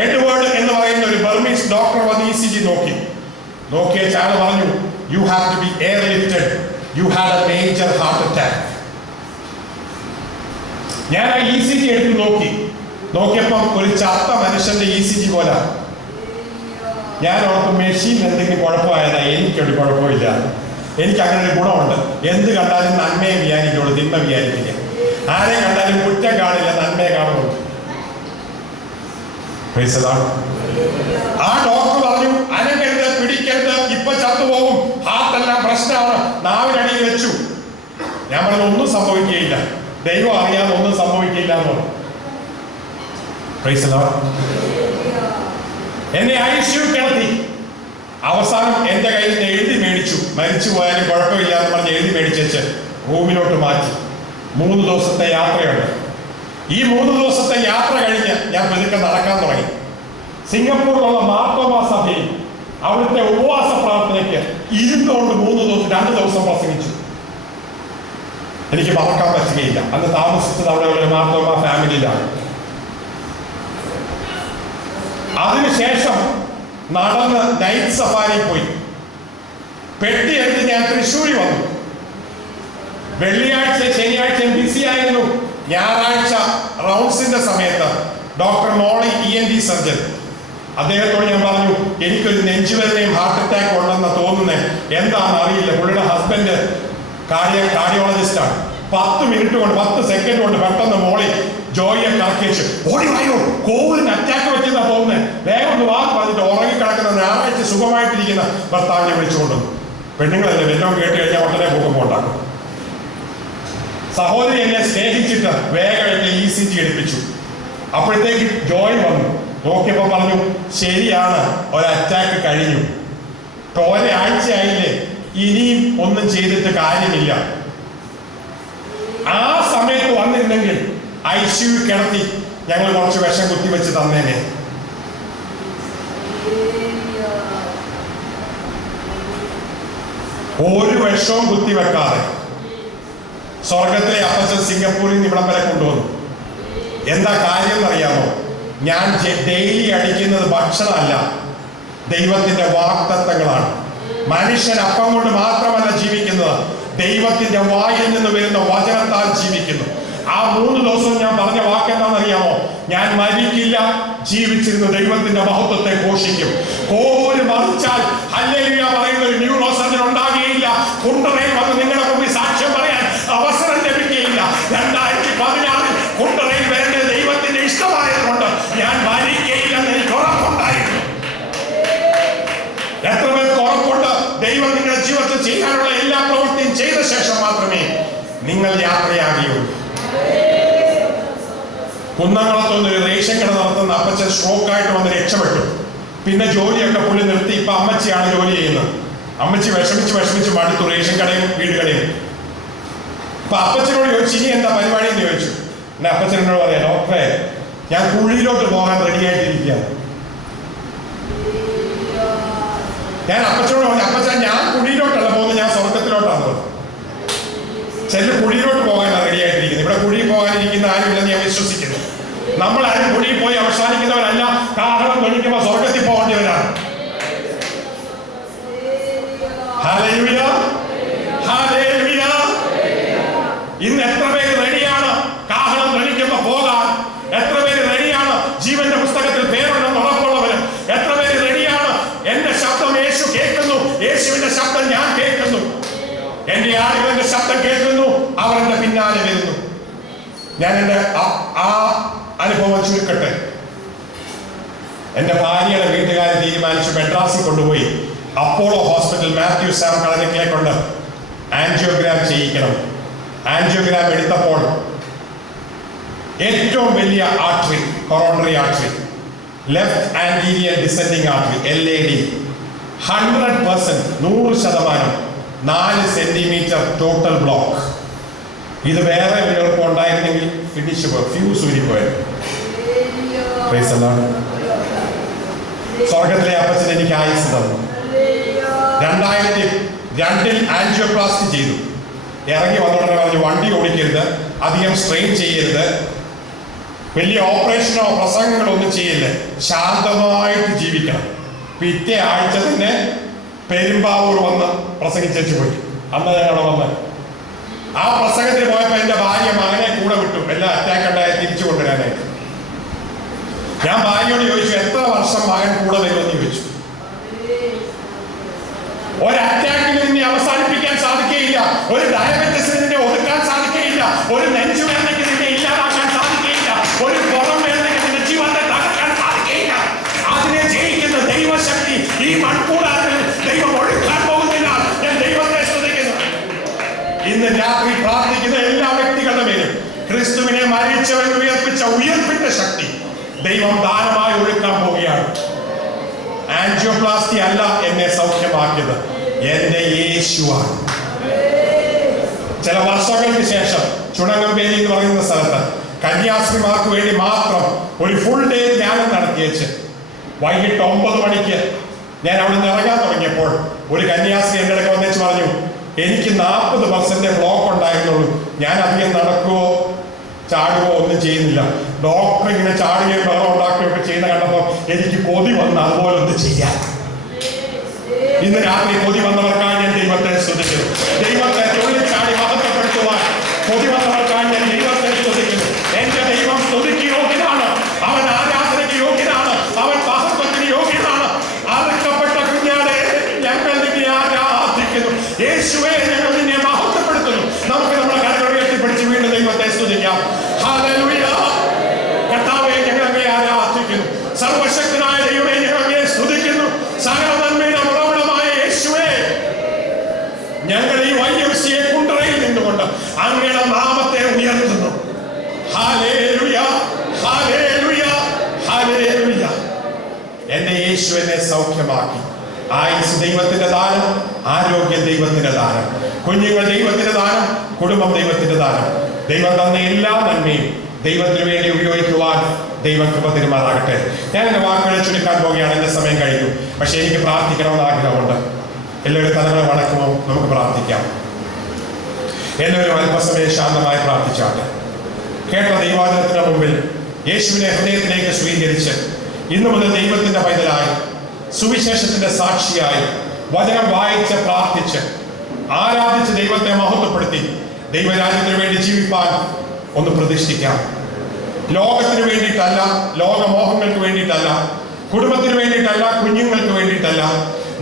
എഡ്വേർഡ് എന്ന് പറയുന്ന ഒരു ബർമീസ് ഡോക്ടർ വന്ന് ECG നോക്കിയ ചാൾ പറഞ്ഞു, you have to be airlifted, you had a major heart attack. ഞാൻ ആ ECG എടുത്ത് നോക്കിയപ്പം ഒരു ചത്ത മനുഷ്യന്റെ ECG പോലെ. ഞാൻ ഓർക്കും മെഷീൻ എന്തെങ്കിലും കുഴപ്പമായതാ, എനിക്കൊരു കുഴപ്പമില്ല. എനിക്ക് അങ്ങനെ ഒരു ഗുണമുണ്ട്, എന്ത് കണ്ടാലും നന്മയെ വിചാരിക്കുള്ളൂ, തിന്മ വിചാരിക്കില്ല. ആരെ കണ്ടാലും കുറ്റം കാണില്ല, നന്മയെ കാണുള്ളൂ. ആ ഡോക്ടർ പറഞ്ഞു, അനങ്ങരുത്, പിടിക്കരുത്, ഇപ്പൊ ചത്തുപോകും, ഹാർട്ടെല്ലാം പ്രശ്നമാണ്, നാവിനടിയിൽ വെച്ചു. ഞാൻ പറഞ്ഞു, ഒന്നും സംഭവിക്കുകയില്ല, ദൈവം അറിയാതെ ഒന്നും സംഭവിക്കില്ല എന്ന് പറഞ്ഞു. എന്നെ ICU കിടത്തി. അവസാനം എൻ്റെ കയ്യിൽ നിന്ന് എഴുതി മേടിച്ചു, മരിച്ചു പോയാലും കുഴപ്പമില്ല എന്ന് പറഞ്ഞ് എഴുതി മേടിച്ച് റൂമിലോട്ട് മാറ്റി. 3 ദിവസത്തെ യാത്രയുണ്ട്. ഈ 3 ദിവസത്തെ യാത്ര കഴിഞ്ഞ് ഞാൻ പതുക്കെ നടക്കാൻ തുടങ്ങി. സിംഗപ്പൂരിലുള്ള മാർത്തോമാ സഭയിൽ അവിടുത്തെ ഉപവാസ പ്രാർത്ഥനയ്ക്ക് ഇരുന്നുകൊണ്ട് 2 ദിവസം പ്രസംഗിച്ചു. എനിക്ക് മറക്കാൻ പറ്റുകയില്ല. അന്ന് താമസിച്ചത് അവിടെ ഒരു മാർത്തോമാ ഫാമിലിയിലാണ്. അതിനുശേഷം നടന്ന് നൈറ്റ് സഫാരി പോയി. പെട്ടിയെടുത്ത് ഞാൻ തൃശ്ശൂരിൽ വന്നു. വെള്ളിയാഴ്ച ശനിയാഴ്ച ബിസി ആയിരുന്നു. ഞായറാഴ്ച റൗണ്ട്സിന്റെ സമയത്ത് ഡോക്ടർ മോളി ENT സർജൻ, അദ്ദേഹത്തോട് ഞാൻ പറഞ്ഞു, എനിക്കൊരു നെഞ്ചുവേദനയും ഹാർട്ട് അറ്റാക്ക് ഉണ്ടെന്ന് തോന്നുന്നത്, എന്താണെന്ന് അറിയില്ല. പുള്ളിയുടെ ഹസ്ബൻഡ് കാർഡിയോളജിസ്റ്റാണ്. 10 മിനിറ്റ് കൊണ്ട് 10 സെക്കൻഡ് കൊണ്ട് പെട്ടെന്ന് മോളി ജോയിയെ കറക്കി വെച്ച് ഓടി വായോ, കോവിഡിന് അറ്റാക്ക് പറ്റിയെന്നാ തോന്നുന്നത്, വേഗം ഒന്ന് വാക്ക് പറഞ്ഞിട്ട് ഉറങ്ങിക്കിടക്കുന്ന ഞായറാഴ്ച സുഖമായിട്ടിരിക്കുന്ന ഭർത്താവിനെ വിളിച്ചുകൊണ്ടുവന്നു. പെണ്ണുങ്ങളല്ലേ വെല്ലം കേട്ട് കഴിഞ്ഞാൽ ഉടനെ ഭൂകമ്പം ഉണ്ടാക്കും. സഹോദരി എന്നെ സ്നേഹിച്ചിട്ട് വേഗം എന്നെ ECG എടുപ്പിച്ചു. അപ്പോഴത്തേക്ക് ജോയ് വന്നു, നോക്കിയപ്പോ പറഞ്ഞു ശരിയാണ്, ഒരു അറ്റാക്ക് കഴിഞ്ഞു, ഒരാഴ്ചയായില്ലേ, ഇനിയും ഒന്നും ചെയ്തിട്ട് കാര്യമില്ല. ആ സമയത്ത് വന്നിരുന്നെങ്കിൽ ICU കിടത്തി ഞങ്ങൾ കുറച്ച് വിഷം കുത്തിവെച്ച് തന്നേനെ. ഒരു വിഷവും കുത്തിവെക്കാതെ സ്വർഗത്തിലെ അപ്പച്ചൻ സിംഗപ്പൂരിൽ നിന്ന് ഇവിടം വരെ കൊണ്ടുവന്നു. എന്താ കാര്യം എന്നറിയാമോ? ഞാൻ ഡെയിലി അടിക്കുന്നത് ഭക്ഷണമല്ല, ദൈവത്തിന്റെ വാഗ്ദത്തങ്ങളാണ്. മനുഷ്യൻ അപ്പം കൊണ്ട് മാത്രമല്ല ജീവിക്കുന്നത്, ദൈവത്തിന്റെ വായിൽ നിന്ന് വരുന്ന വചനത്താൽ ജീവിക്കുന്നു. ആ 3 ദിവസം ഞാൻ പറഞ്ഞ വാക്ക് എന്താണെന്നറിയാമോ? ഞാൻ മരിക്കില്ല, ജീവിച്ചിരുന്ന ദൈവത്തിന്റെ മഹത്വത്തെ ഘോഷിക്കും. കോവിഡ് മറിച്ചാൽ ഹല്ലേലൂയ പറയുന്ന ഒരു ന്യൂറോ സർജൻ ഉണ്ടാകുകയില്ല. കുണ്ടറയിൽ വന്ന് നിങ്ങളുടെ മുമ്പിൽ സാക്ഷ്യം പറയാൻ അവസരം ലഭിക്കുകയില്ല. 2016 കുണ്ടറയിൽ വരുന്നത് ദൈവത്തിന്റെ ഇഷ്ടമായതുകൊണ്ട് ഞാൻ മരിക്കുകയില്ലെന്ന് എനിക്ക് ഉറപ്പുണ്ടായിരുന്നു. എത്ര പേർക്ക് ഉറപ്പുണ്ട്? ദൈവം നിങ്ങളുടെ ജീവിതത്തിൽ ചെയ്യാനുള്ള എല്ലാ പ്രവൃത്തിയും ചെയ്ത ശേഷം മാത്രമേ നിങ്ങൾ യാത്രയാകുകയുള്ളൂ. കുന്നംകുളത്തൊന്നൊരു റേഷൻ കട നടത്തുന്ന അപ്പച്ചൻ സ്ട്രോക്കായിട്ട് വന്ന് രക്ഷപ്പെട്ടു. പിന്നെ ജോലിയൊക്കെ പുള്ളി നിർത്തി. ഇപ്പൊ അമ്മച്ചിയാണ് ജോലി ചെയ്യുന്നത്. അമ്മച്ചി വിഷമിച്ച് മടുത്തു റേഷൻ കടയും വീടുകടയും. അപ്പൊ അപ്പച്ചനോട് ചോദിച്ചു ഇനി എന്താ പരിപാടി എന്ന് ചോദിച്ചു. പിന്നെ അപ്പച്ചനോട് പറയാം, ഡോക്ടറെ ഞാൻ കുഴിയിലോട്ട് പോകാൻ റെഡിയായിട്ടിരിക്കുകയാണ്. ഞാൻ അപ്പച്ചനോട് പറഞ്ഞു, അപ്പച്ചൻ ഞാൻ കുഴിയിലോട്ടല്ല പോകുന്നത്, ഞാൻ സ്വർഗത്തിലോട്ടാണ് പോകുന്നത്. ചില കുഴിയിലോട്ട് പോകാനാണ് റെഡിയായിട്ടിരിക്കുന്നത്. ഇവിടെ കുഴി പോകാനിരിക്കുന്ന ആരുമില്ലെന്ന് ഞാൻ വിശ്വസിക്കുന്നു. നമ്മളാരും കുഴിയിൽ പോയി അവസാനിക്കുന്നവരല്ല, കാഹളം ധ്വനിക്കുമ്പോൾ സ്വർഗത്തിൽ പോകേണ്ടവരാണ്. Hallelujah, hallelujah. ഇന്ന് എത്ര പേര് റെഡിയാണ് കാഹളം ധ്വനിക്കുമ്പോൾ പോകാൻ? എത്ര പേര് റെഡിയാണ് ജീവന്റെ പുസ്തകത്തിൽ പേരുണ്ടെന്ന് ഉറപ്പുള്ളവര്? എത്ര പേര് റെഡിയാണ് എന്റെ ശബ്ദം യേശു കേൾക്കുന്നു, യേശുവിന്റെ ശബ്ദം ഞാൻ കേൾക്കുന്നു, എന്റെ ആളുകളുടെ ശബ്ദം കേൾക്കുന്നു, അവർ എന്റെ പിന്നാലെ വരുന്നു? ഞാൻ എന്റെ ആ അനുഭവം ചുരുക്കട്ടെ. എന്റെ ഭാര്യയുടെ വീട്ടുകാരെ തീരുമാനിച്ചു മെഡ്രാസിൽ കൊണ്ടുപോയി അപ്പോളോ ഹോസ്പിറ്റൽ മാത്യു സാം കളരിക്കലെ കൊണ്ട് ആൻജിയോഗ്രാം ചെയ്യിക്കണം. ആൻജിയോഗ്രാം എടുത്തപ്പോൾ ഏറ്റവും വലിയ artery, coronary artery, left anterior descending artery LAD 100%, 100%, 4 centimetre total block. ഇത് വേറെ എളുപ്പം ഉണ്ടായിരുന്നെങ്കിൽ ഫിനിഷ് ഫ്യൂസ് ഊരിപ്പോയത്. സ്വർഗത്തിലെ അപ്പച്ചൻ എനിക്ക് ആയുസ് തന്നു. 2002 ആൻജിയോപ്ലാസ്റ്റി ചെയ്തു. ഇറങ്ങി വന്നോടനെ പറഞ്ഞു വണ്ടി ഓടിക്കരുത്, അധികം സ്ട്രെയിൻ ചെയ്യരുത്, വലിയ ഓപ്പറേഷനോ പ്രസംഗങ്ങളോ ഒന്നും ചെയ്യില്ല, ശാന്തമായിട്ട് ജീവിക്കണം. പിറ്റേ ആഴ്ച തന്നെ പെരുമ്പാവൂർ വന്ന് പ്രസംഗിച്ചു പോയി. അന്ന് ഞങ്ങളവിടെ വന്ന് ആ പ്രസംഗത്തിന് പോയപ്പോ എന്റെ ഭാര്യ മകനെ കൂടെ വിട്ടു, എല്ലാം അറ്റാക്ക് ഉണ്ടായി തിരിച്ചു കൊണ്ടുവരാനായിട്ട്. ഞാൻ ഭാര്യയോട് ചോദിച്ചു എത്ര വർഷം മകൻ കൂടെ വരുമെന്ന് ചോദിച്ചു. ഒരു അറ്റാക്കിൽ നിന്നെ അവസാനിപ്പിക്കാൻ സാധിക്കുകയില്ല, ഒരു ഡയബറ്റിസിന് നിന്നെ ഒതുക്കാൻ സാധിക്കുകയില്ല, ഒരു നെഞ്ചുവേദനയ്ക്ക് നിന്നെ ഇല്ലാതാക്കാൻ സാധിക്കുകയില്ല, ഒരു പുറം വേദനയ്ക്ക് നിന്റെ ജീവനെ തകർക്കാൻ സാധിക്കുകയില്ല. അതിനെ ജയിക്കുന്ന ദൈവശക്തി ഈ മൺകൂടാരത്തിൽ ദൈവം ഒഴുക്കാൻ പോകുന്നില്ല. ഞാൻ ദൈവത്തെ ശ്രദ്ധിക്കുന്നു. ഇന്ന് രാത്രി പ്രാർത്ഥിക്കുന്ന എല്ലാ വ്യക്തികളുടെ മേലും ക്രിസ്തുവിനെ മരിച്ചവൻ ഉയർപ്പിച്ച ഉയർപ്പിന്റെ ശക്തി ദൈവം ദാനമായി ഒഴുക്കാൻ പോവുകയാണ്. ആൻജിയോപ്ലാസ്റ്റി അല്ല എന്നെ സൗഖ്യമാക്കിയത്, എന്റെ യേശുവാണ്. ചില വർഷങ്ങൾക്ക് ശേഷം ചുണങ്ങമ്പേരി എന്ന് പറയുന്ന സ്ഥലത്ത് കന്യാസ്ത്രീമാർക്ക് വേണ്ടി മാത്രം ഒരു ഫുൾ ഡേ ധ്യാനം നടത്തിയേച്ച് വൈകിട്ട് 9 മണിക്ക് ഞാൻ അവിടെ നിന്ന് ഇറങ്ങാൻ തുടങ്ങിയപ്പോൾ ഒരു കന്യാസ്ത്രീ എൻ്റെ ഇടയ്ക്ക് വന്നേച്ച് പറഞ്ഞു, എനിക്ക് 40% ബ്ലോക്ക് ഉണ്ടായിരുന്നുള്ളൂ, ഞാൻ അധികം നടക്കുകയോ ചാടുകയോ ഒന്നും ചെയ്യുന്നില്ല. ഡോക്ടർ ഇങ്ങനെ ചാടുകയും വെള്ളം ഉണ്ടാക്കുകയൊക്കെ ചെയ്യുന്ന കണ്ടപ്പോൾ എനിക്ക് കൊതി വന്ന് അതുപോലെ ഒന്ന് ചെയ്യാൻ. ഇന്ന് രാത്രി കൊതി വന്നവർക്കായി ഞാൻ ദൈവത്തെ സ്തുതിക്കുന്നു. ദൈവത്തെ ചാടി മഹത്വപ്പെടുത്തുവാൻ കൊതി വന്നവർക്കായി ഞാൻ ദൈവത്തെ സ്തുതിക്കുന്നു. എന്റെ ദൈവം സ്തുതിക്ക് യോഗ്യനാണ്, അവൻ ആരാധനയ്ക്ക് യോഗ്യനാണ്, അവൻ മഹത്വത്തിന് യോഗ്യനാണ്. അറുക്കപ്പെട്ട കുഞ്ഞാടെ ഞങ്ങൾ നിന്നെ ആരാധിക്കുന്നു. യേശുവേ ഞങ്ങൾ നിന്നെ മഹത്വപ്പെടുത്തുന്നു. യേശു എന്നെ സൗഖ്യമാക്കി. ആയുസ് ദൈവത്തിന്റെ ദാനം, ആരോഗ്യം ദൈവത്തിന്റെ ദാനം, കുഞ്ഞുങ്ങൾ ദൈവത്തിന്റെ ദാനം, കുടുംബം ദൈവത്തിന്റെ ദാനം. ദൈവം തന്ന എല്ലാ നന്മയും ദൈവത്തിന് വേണ്ടി ഉപയോഗിക്കുവാൻ ദൈവം കൃപ തരുമാറാകട്ടെ. ഞാൻ എൻ്റെ വാക്കുകളെ ചുരുക്കാൻ പോവുകയാണ്. എൻ്റെ സമയം കഴിഞ്ഞു. പക്ഷെ എനിക്ക് പ്രാർത്ഥിക്കണമെന്ന് ആഗ്രഹമുണ്ട്. എല്ലാവരും തലകളെ വണക്കുമോ? നമുക്ക് പ്രാർത്ഥിക്കാം. എല്ലാവരും അല്പസമയം ശാന്തമായി പ്രാർത്ഥിച്ചാട്ടെ. കേട്ട ദൈവാചനത്തിന് മുമ്പിൽ യേശുവിനെ ഹൃദയത്തിലേക്ക് സ്വീകരിച്ച് ഇന്നു മുതൽ ദൈവത്തിന്റെ പൈതലായി, സുവിശേഷത്തിന്റെ സാക്ഷിയായി, വചനം വായിച്ച് പ്രാർത്ഥിച്ച് ആരാധിച്ച് ദൈവത്തെ മഹത്വപ്പെടുത്തി ദൈവരാജ്യത്തിന് വേണ്ടി ജീവിപ്പാൻ ഒന്ന് പ്രതിഷ്ഠിക്കാം. ലോകത്തിന് വേണ്ടിയിട്ടല്ല, ലോകമോഹങ്ങൾക്ക് വേണ്ടിയിട്ടല്ല, കുടുംബത്തിന് വേണ്ടിയിട്ടല്ല, കുഞ്ഞുങ്ങൾക്ക് വേണ്ടിയിട്ടല്ല,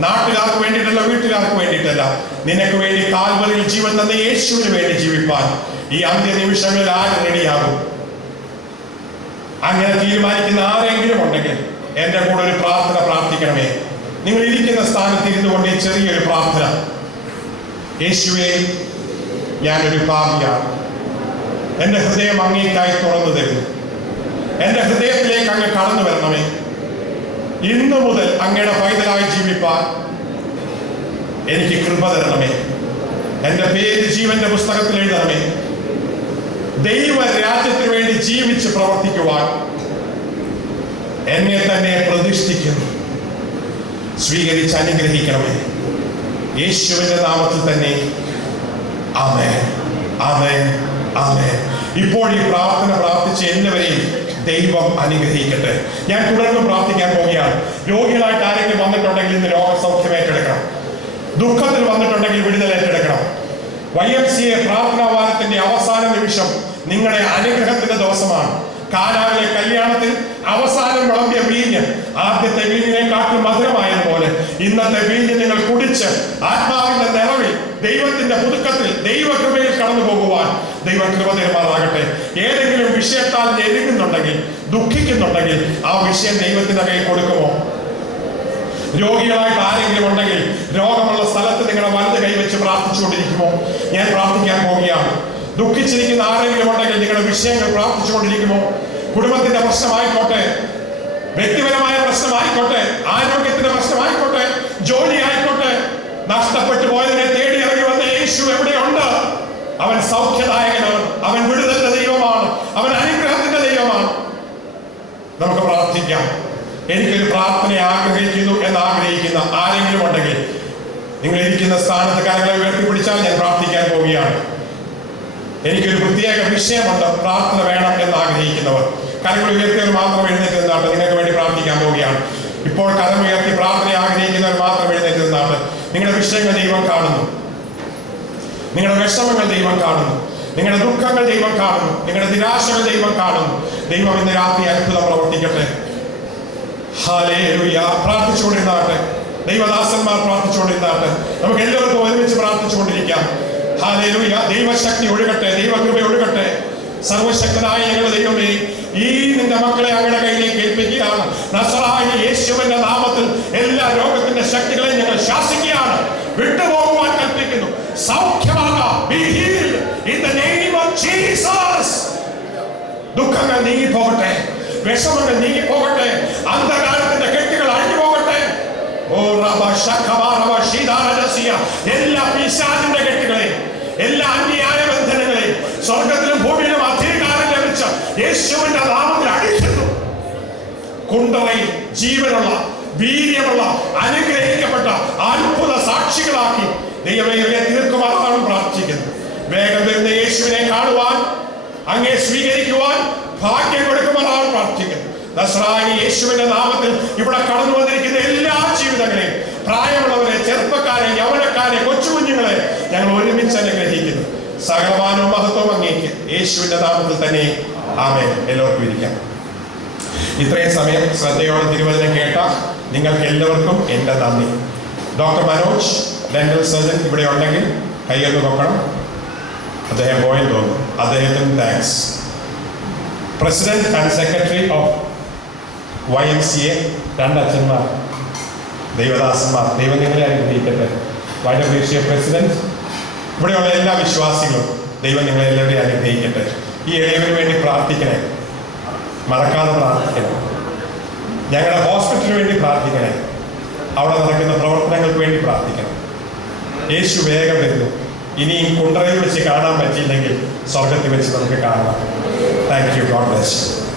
നാട്ടുകാർക്ക് വേണ്ടിയിട്ടല്ല, വീട്ടുകാർക്ക് വേണ്ടിയിട്ടല്ല, നിനക്ക് വേണ്ടി കാൽവറിയിൽ ജീവൻ തന്ന യേശുവിന് വേണ്ടി ജീവിപ്പാൻ ഈ അന്ത്യ നിമിഷങ്ങളിൽ ആര് റെഡിയാകും? അങ്ങനെ തീരുമാനിക്കുന്ന ആരെങ്കിലും ഉണ്ടെങ്കിൽ എന്റെ കൂടെ ഒരു പ്രാർത്ഥന പ്രാർത്ഥിക്കണമേ. നിങ്ങൾ ഇരിക്കുന്ന സ്ഥാനത്ത് ഇരുന്നു കൊണ്ട് ഈ ചെറിയൊരു പ്രാർത്ഥന. യേശുവേ, ഞാനൊരു പാപിയാണ്. എന്റെ ഹൃദയം അങ്ങേക്കായി തുറന്നു തരുന്നു. എന്റെ ഹൃദയത്തിലേക്ക് അങ്ങ് കടന്നു വരണമേ. ഇന്നു മുതൽ അങ്ങയുടെ പൈതലായി ജീവിപ്പാൻ എനിക്ക് കൃപ തരണമേ. എന്റെ പേര് ജീവന്റെ പുസ്തകത്തിൽ എഴുതണമേ. ദൈവ രാജ്യത്തിന് വേണ്ടി ജീവിച്ച് പ്രവർത്തിക്കുവാൻ എന്നെ തന്നെ പ്രതിഷ്ഠിക്കുന്നു. സ്വീകരിച്ച് അനുഗ്രഹിക്കണമേ. യേശുവിന്റെ നാമത്തിൽ തന്നെ. ആമേൻ, ആമേൻ, ആമേൻ. ഇപ്പോൾ ഈ പ്രാർത്ഥന പ്രാർത്ഥിച്ച് എല്ലാവരെയും ദൈവം അനുഗ്രഹിക്കട്ടെ. ഞാൻ തുടർന്ന് പ്രാർത്ഥിക്കാൻ പോവുകയാണ്. രോഗികളായിട്ട് ആരെങ്കിലും വന്നിട്ടുണ്ടെങ്കിൽ ഇന്ന് രോഗസൗഖ്യം ഏറ്റെടുക്കണം. ദുഃഖത്തിൽ വന്നിട്ടുണ്ടെങ്കിൽ വിടുതൽ ഏറ്റെടുക്കണം. YMCA പ്രാർത്ഥനാ വാരത്തിന്റെ അവസാന നിമിഷം നിങ്ങളുടെ അനുഗ്രഹത്തിന്റെ ദിവസമാണ്. കാനാവിലെ കല്യാണത്തിൽ അവസാനം വിളമ്പിയ വീഞ്ഞ് ആദ്യത്തെ വീഞ്ഞിനെക്കാട്ടും മധുരമായതുപോലെ ഇന്നത്തെ വീഞ്ഞ് നിങ്ങൾ കുടിച്ച് ആത്മാവിന്റെ നിറവിൽ ദൈവത്തിന്റെ പുതുക്കത്തിൽ ദൈവകൃപയിൽ കടന്നു പോകുവാൻ ദൈവകൃപ തരുമാറാകട്ടെ. ഏതെങ്കിലും വിഷയത്താൽ ഞെരുങ്ങുന്നുണ്ടെങ്കിൽ, ദുഃഖിക്കുന്നുണ്ടെങ്കിൽ ആ വിഷയം ദൈവത്തിന്റെ കയ്യിൽ കൊടുക്കുമോ? രോഗികളായിട്ട് ആരെങ്കിലും ഉണ്ടെങ്കിൽ രോഗമുള്ള സ്ഥലത്ത് നിങ്ങളുടെ വലത് കൈവച്ച് പ്രാർത്ഥിച്ചുകൊണ്ടിരിക്കുമോ? ഞാൻ പ്രാർത്ഥിക്കാൻ പോവുകയാണ്. ദുഃഖിച്ചിരിക്കുന്ന ആരെങ്കിലും ഉണ്ടെങ്കിൽ നിങ്ങളുടെ വിഷയങ്ങൾ പ്രാർത്ഥിച്ചുകൊണ്ടിരിക്കുമോ? കുടുംബത്തിന്റെ പ്രശ്നമായിക്കോട്ടെ, വ്യക്തിപരമായ പ്രശ്നമായിക്കോട്ടെ, ആരോഗ്യത്തിന്റെ പ്രശ്നമായിക്കോട്ടെ, ജോലി ആയിക്കോട്ടെ, നഷ്ടപ്പെട്ടു പോയതിനെ തേടി ഇറങ്ങി വന്ന യേശു എവിടെയുണ്ട്? അവൻ സൗഖ്യദായകനാണ്, അവൻ വിടുതലിന്റെ ദൈവമാണ്, അവൻ അനുഗ്രഹത്തിന്റെ ദൈവമാണ്. നമുക്ക് പ്രാർത്ഥിക്കാം. എനിക്കൊരു പ്രാർത്ഥന ആഗ്രഹിക്കുന്നു എന്ന് ആഗ്രഹിക്കുന്ന ആരെങ്കിലും ഉണ്ടെങ്കിൽ നിങ്ങൾ ഇരിക്കുന്ന സ്ഥാനത്ത് കരങ്ങളെ ഉയർത്തിപ്പിടിച്ചാൽ ഞാൻ പ്രാർത്ഥിക്കാൻ പോവുകയാണ്. എനിക്കൊരു പ്രത്യേക വിഷയമുണ്ട്, പ്രാർത്ഥന വേണം എന്ന് ആഗ്രഹിക്കുന്നവർ കരങ്ങൾ ഉയർത്തിയവർ മാത്രം എഴുന്നേറ്റ് നിന്നാണ് നിങ്ങൾക്ക് വേണ്ടി പ്രാർത്ഥിക്കാൻ പോവുകയാണ്. ഇപ്പോൾ കരം ഉയർത്തി പ്രാർത്ഥന ആഗ്രഹിക്കുന്നവർ മാത്രം എഴുന്നേറ്റ് നിന്നാണ്. നിങ്ങളുടെ വിഷയങ്ങൾ ദൈവം കാണുന്നു, നിങ്ങളുടെ വിഷമങ്ങൾ ദൈവം കാണുന്നു, നിങ്ങളുടെ ദുഃഖങ്ങൾ ദൈവം കാണുന്നു, നിങ്ങളുടെ നിരാശകൾ ദൈവം കാണുന്നു. ദൈവം ഇന്ന് രാത്രി അത്ഭുതം പ്രവർത്തിക്കട്ടെ. ഹല്ലേലൂയ. പ്രാർത്ഥിച്ചുകൊണ്ടിരുന്നാട്ടെ, ദൈവദാസന്മാർ പ്രാർത്ഥിച്ചുകൊണ്ടിരുന്നാട്ടെ, നമുക്ക് എല്ലാവർക്കും ഒരുമിച്ച് പ്രാർത്ഥിച്ചുകൊണ്ടിരിക്കാം. ഹല്ലേലൂയ. ദൈവശക്തി ഒഴുകട്ടെ, ദൈവകൃപ ഒഴുകട്ടെ. സർവശക്തനായ ഞങ്ങളുടെ ദൈവമേ, ഈ നിന്റെ മക്കളെ അങ്ങയുടെ കയ്യിലേക്ക് ഏൽപ്പിക്കുകയാണ്. നസറായ യേശുവിന്റെ നാമത്തിൽ എല്ലാ രോഗത്തിന്റെ ശക്തികളെ ഞങ്ങൾ ശാസിക്കുകയാണ്, വിട്ടുപോകുവാൻ കൽപ്പിക്കുന്നു. സൗഖ്യമാകാം. Be healed in the name of Jesus. ദുഃഖങ്ങൾ നീങ്ങിപ്പോകട്ടെ, വിഷമങ്ങൾ നീങ്ങിപ്പോകട്ടെ, അന്ധകാരത്തിന്റെ കെട്ടുകൾ അഴിഞ്ഞുപോകട്ടെ. ഓ റബ ശഖബാറവ ശീദാരജസിയ. എല്ലാ പിശാചിന്റെ കെട്ടുകളെയും എല്ലാ അന്യായ ബന്ധനങ്ങളെയും സ്വർഗത്തിലും ഭൂമിയിലും അധികാരം ലഭിച്ച യേശുവിന്റെ നാമത്തിൽ അടിക്കുന്നു. കുണ്ടറയിൽ ജീവനുള്ള, വീര്യമുള്ള, അനുഗ്രഹിക്കപ്പെട്ട അത്ഭുത സാക്ഷികളാക്കി ദൈവമേ ഇവരെ തീർക്കുമാറാണ് പ്രാർത്ഥിക്കുന്നു. വേഗം വരുന്ന യേശുവിനെ കാണുവാൻ, അങ്ങേ സ്വീകരിക്കുവാൻ ഭാഗ്യം കൊടുക്കുമാറാണ് പ്രാർത്ഥിക്കുന്നു. നസ്രായി യേശുവിന്റെ നാമത്തിൽ ഇവിടെ കടന്നു വന്നിരിക്കുന്ന എല്ലാ ജീവിതങ്ങളെയും, പ്രായമുള്ളവരെ, ചെറുപ്പക്കാരെ, യൗവനക്കാരെ, കൊച്ചുകുഞ്ഞുങ്ങളെ ഞങ്ങൾ ഒരുമിച്ച് അനുഗ്രഹിക്കുന്നു. സകലമാനവും മഹത്വവും അങ്ങേക്ക് യേശുവിന്റെ നാമത്തിൽ തന്നെ. ആമേൻ. എല്ലാവർക്കും ഇരിക്കാം. ഇത്രയും സമയം ശ്രദ്ധയോടെ തിരുവചനം കേട്ട നിങ്ങൾക്ക് എല്ലാവർക്കും എൻ്റെ നന്ദി. ഡോക്ടർ മനോജ്, ഡെന്റൽ സർജൻ ഇവിടെ ഉണ്ടെങ്കിൽ കൈയൊന്ന് നോക്കണം. അദ്ദേഹം പോയെന്ന് തോന്നുന്നു. അദ്ദേഹത്തിന് thanks. President and secretary of YMCA, രണ്ടച്ഛന്മാർ, ദൈവദാസന്മാർ, ദൈവം നിങ്ങളെ അനുഗ്രഹിക്കട്ടെ. YMCA പ്രസിഡന്റ്, ഇവിടെയുള്ള എല്ലാ വിശ്വാസികളും ദൈവം നിങ്ങളെ എല്ലാവരെയും അനുഗ്രഹിക്കട്ടെ. ഈ എളിയവന് വേണ്ടി പ്രാർത്ഥിക്കണേ, മറക്കാതെ പ്രാർത്ഥിക്കണം. ഞങ്ങളുടെ ഹോസ്പിറ്റലിന് വേണ്ടി പ്രാർത്ഥിക്കണേ. അവിടെ നടക്കുന്ന പ്രവർത്തനങ്ങൾക്ക് വേണ്ടി പ്രാർത്ഥിക്കണം. യേശു വേഗം വരുന്നു. ഇനിയും കുണ്ടറയിൽ വെച്ച് കാണാൻ പറ്റിയില്ലെങ്കിൽ സ്വർഗത്തിൽ വെച്ച് നമുക്ക് കാണാം. Thank you. God bless you.